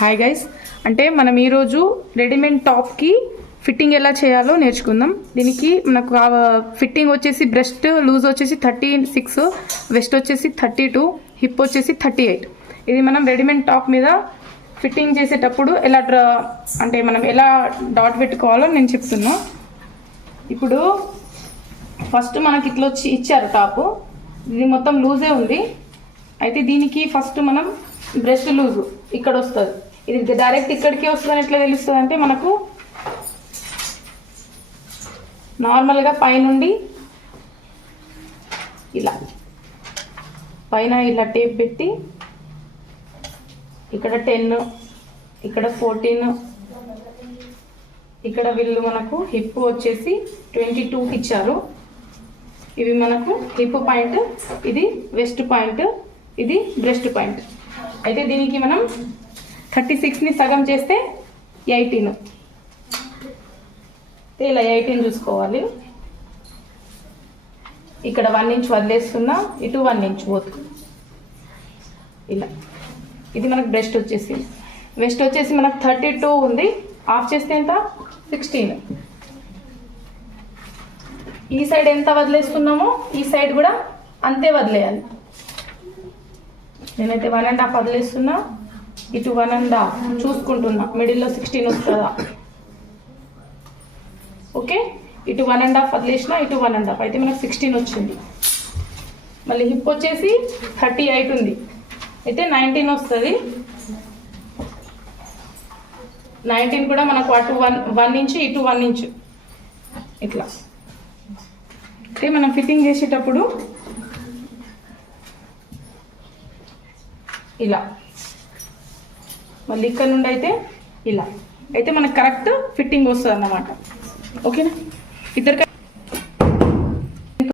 Hi guys, అంటే మనం ఈరోజు రెడీమేడ్ టాప్కి ఫిట్టింగ్ ఎలా చేయాలో నేర్చుకుందాం. దీనికి మనకు ఫిట్టింగ్ వచ్చేసి బ్రెస్ట్ లూజ్ వచ్చేసి 36, వెస్ట్ వచ్చేసి 32, హిప్ వచ్చేసి 38. ఇది మనం రెడీమేడ్ టాప్ మీద ఫిట్టింగ్ చేసేటప్పుడు ఎలా అంటే మనం ఎలా డాట్ పెట్టుకోవాలో నేను చెప్తున్నా. ఇప్పుడు ఫస్ట్ మనకి ఇట్లా వచ్చి ఇచ్చారు టాపు, ఇది మొత్తం లూజే ఉంది. అయితే దీనికి ఫస్ట్ మనం బ్రెస్ట్ లూజు ఇక్కడ వస్తుంది, ఇది డైరెక్ట్ ఇక్కడికి వస్తుందని ఎట్లా తెలుస్తుంది అంటే మనకు నార్మల్గా పైనుండి ఇలా పైన ఇలా టేప్ పెట్టి ఇక్కడ 10, ఇక్కడ 14, ఇక్కడ వీళ్ళు మనకు హిప్ వచ్చేసి 22కి ఇచ్చారు. ఇవి మనకు హిప్ పాయింట్, ఇది వెస్ట్ పాయింట్, ఇది బ్రెస్ట్ పాయింట్. అయితే దీనికి మనం 36ని సగం చేస్తే 18, ఇలా 18 చూసుకోవాలి. ఇక్కడ 1 ఇంచ్ వదిలేస్తున్నా, ఇటు 1 ఇంచ్ పోతుంది ఇలా. ఇది మనకు బ్రెస్ట్ వచ్చేసి, వెస్ట్ వచ్చేసి మనకు 32 ఉంది, ఆఫ్ చేస్తే ఎంత 16. ఈ సైడ్ ఎంత వదిలేస్తున్నామో ఈ సైడ్ కూడా అంతే వదిలేయాలి. నేనైతే 1.5 వదిలేస్తున్నా, ఇటు 1.5 చూసుకుంటున్నా, మిడిల్లో 16 వస్తుందా. ఓకే, ఇటు 1.5 వదిలేసిన, ఇటు 1.5, అయితే మనకు 16 వచ్చింది. మళ్ళీ హిప్ వచ్చేసి 38 ఉంది, అయితే 19 వస్తుంది. 19 కూడా మనకు అటు 1 ఇంచ్, ఇటు 1 ఇంచ్ ఇట్లా. అయితే మనం ఫిట్టింగ్ చేసేటప్పుడు ఇలా, మళ్ళీ ఇక్కడ నుండి అయితే ఇలా, అయితే మనకు కరెక్ట్ ఫిట్టింగ్ వస్తుంది అన్నమాట. ఓకేనా, ఇద్దరికి